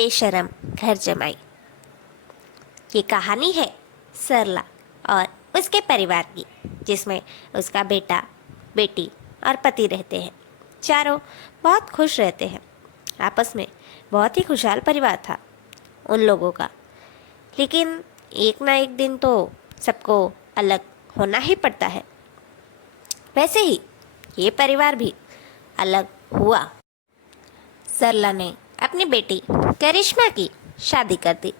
बेशरम घर जमाई। ये कहानी है सरला और उसके परिवार की, जिसमें उसका बेटा, बेटी और पति रहते हैं। चारों बहुत खुश रहते हैं। आपस में बहुत ही खुशहाल परिवार था उन लोगों का। लेकिन एक ना एक दिन तो सबको अलग होना ही पड़ता है। वैसे ही ये परिवार भी अलग हुआ। सरला ने अपनी बेटी करिश्मा की शादी कर दी।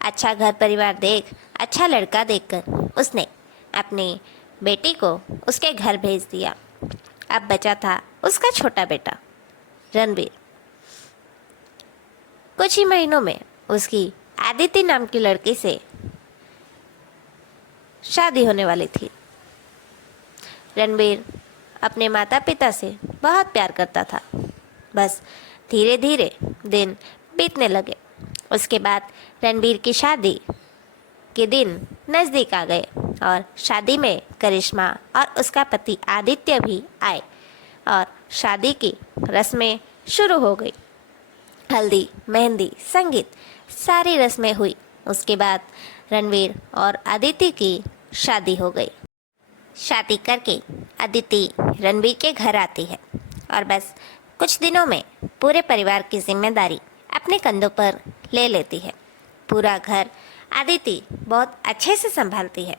अच्छा घर परिवार देख, अच्छा लड़का देखकर उसने अपनी बेटी को उसके घर भेज दिया। अब बचा था उसका छोटा बेटा रणवीर। कुछ ही महीनों में उसकी आदिति नाम की लड़की से शादी होने वाली थी। रणवीर अपने माता पिता से बहुत प्यार करता था। बस धीरे धीरे दिन बीतने लगे। उसके बाद रणवीर की शादी के दिन नज़दीक आ गए और शादी में करिश्मा और उसका पति आदित्य भी आए और शादी की रस्में शुरू हो गई। हल्दी, मेहंदी, संगीत, सारी रस्में हुई। उसके बाद रणवीर और आदिति की शादी हो गई। शादी करके अदिति रणवीर के घर आती है और बस कुछ दिनों में पूरे परिवार की जिम्मेदारी अपने कंधों पर ले लेती है। पूरा घर अदिति बहुत अच्छे से संभालती है।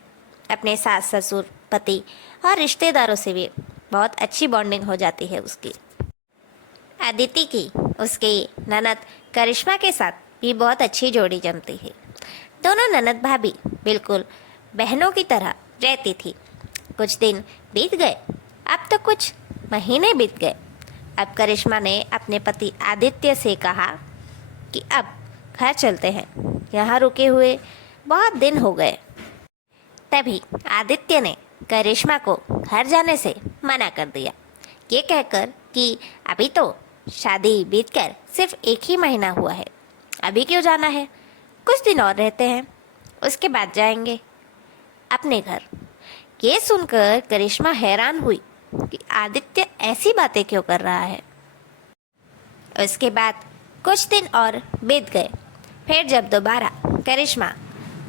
अपने सास ससुर, पति और रिश्तेदारों से भी बहुत अच्छी बॉन्डिंग हो जाती है उसकी। अदिति की उसकी ननद करिश्मा के साथ भी बहुत अच्छी जोड़ी जमती है। दोनों ननद भाभी बिल्कुल बहनों की तरह रहती थी। कुछ दिन बीत गए, अब तो कुछ महीने बीत गए। अब करिश्मा ने अपने पति आदित्य से कहा कि अब घर चलते हैं, यहाँ रुके हुए बहुत दिन हो गए। तभी आदित्य ने करिश्मा को घर जाने से मना कर दिया, ये कहकर कि अभी तो शादी बीतकर सिर्फ एक ही महीना हुआ है, अभी क्यों जाना है, कुछ दिन और रहते हैं, उसके बाद जाएंगे अपने घर। ये सुनकर करिश्मा हैरान हुई कि आदित्य ऐसी बातें क्यों कर रहा है। उसके बाद कुछ दिन और बीत गए। फिर जब दोबारा करिश्मा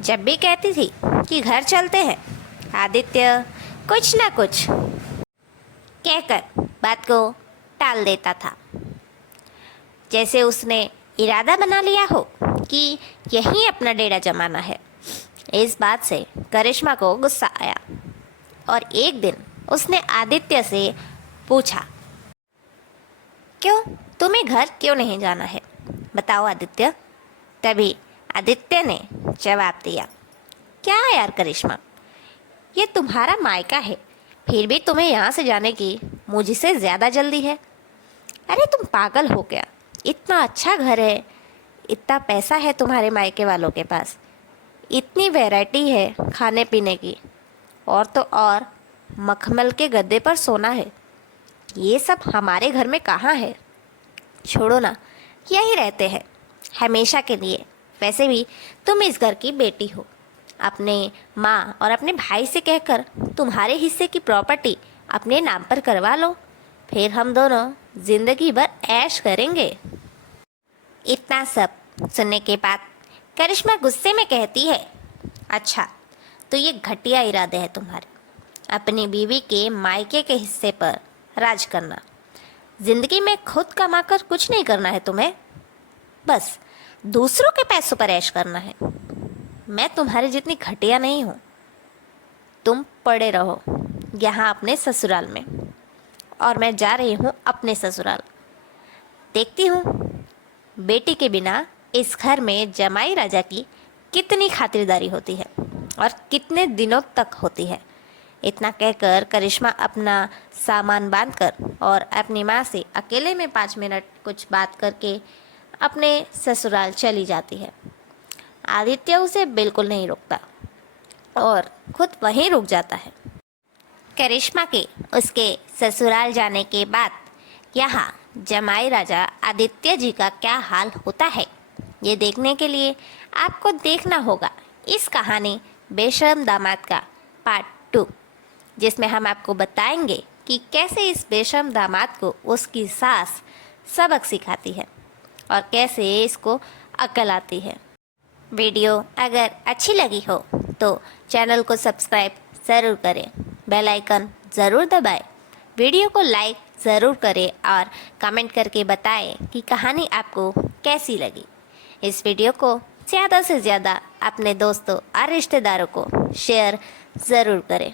जब भी कहती थी कि घर चलते हैं, आदित्य कुछ ना कुछ कहकर बात को टाल देता था। जैसे उसने इरादा बना लिया हो कि यहीं अपना डेरा जमाना है। इस बात से करिश्मा को गुस्सा आया और एक दिन उसने आदित्य से पूछा, क्यों, तुम्हें घर क्यों नहीं जाना है, बताओ आदित्य। तभी आदित्य ने जवाब दिया, क्या यार करिश्मा, ये तुम्हारा मायका है, फिर भी तुम्हें यहाँ से जाने की मुझसे ज़्यादा जल्दी है। अरे तुम पागल हो क्या, इतना अच्छा घर है, इतना पैसा है तुम्हारे मायके वालों के पास, इतनी वैरायटी है खाने पीने की, और तो और मखमल के गद्दे पर सोना है, ये सब हमारे घर में कहाँ है। छोड़ो ना, यहीं रहते हैं हमेशा के लिए। वैसे भी तुम इस घर की बेटी हो, अपने माँ और अपने भाई से कहकर तुम्हारे हिस्से की प्रॉपर्टी अपने नाम पर करवा लो, फिर हम दोनों जिंदगी भर ऐश करेंगे। इतना सब सुनने के बाद करिश्मा गुस्से में कहती है, अच्छा तो ये घटिया इरादे हैं तुम्हारे, अपनी बीवी के मायके के हिस्से पर राज करना। जिंदगी में खुद कमाकर कुछ नहीं करना है तुम्हें, बस दूसरों के पैसों पर ऐश करना है। मैं तुम्हारे जितनी घटिया नहीं हूँ। तुम पड़े रहो यहाँ अपने ससुराल में, और मैं जा रही हूँ अपने ससुराल। देखती हूँ बेटी के बिना इस घर में जमाई राजा की कितनी खातिरदारी होती है और कितने दिनों तक होती है। इतना कहकर करिश्मा अपना सामान बांधकर और अपनी माँ से अकेले में 5 मिनट कुछ बात करके अपने ससुराल चली जाती है। आदित्य उसे बिल्कुल नहीं रोकता और खुद वहीं रुक जाता है। करिश्मा के उसके ससुराल जाने के बाद यहाँ जमाई राजा आदित्य जी का क्या हाल होता है, ये देखने के लिए आपको देखना होगा इस कहानी बेशर्म दामाद का पार्ट 2, जिसमें हम आपको बताएंगे कि कैसे इस बेशर्म दामाद को उसकी सास सबक सिखाती है। और कैसे इसको अक्ल आती है। वीडियो अगर अच्छी लगी हो तो चैनल को सब्सक्राइब ज़रूर करें, बेल आइकन ज़रूर दबाएं, वीडियो को लाइक ज़रूर करें और कमेंट करके बताएं कि कहानी आपको कैसी लगी। इस वीडियो को ज़्यादा से ज़्यादा अपने दोस्तों और रिश्तेदारों को शेयर ज़रूर करें।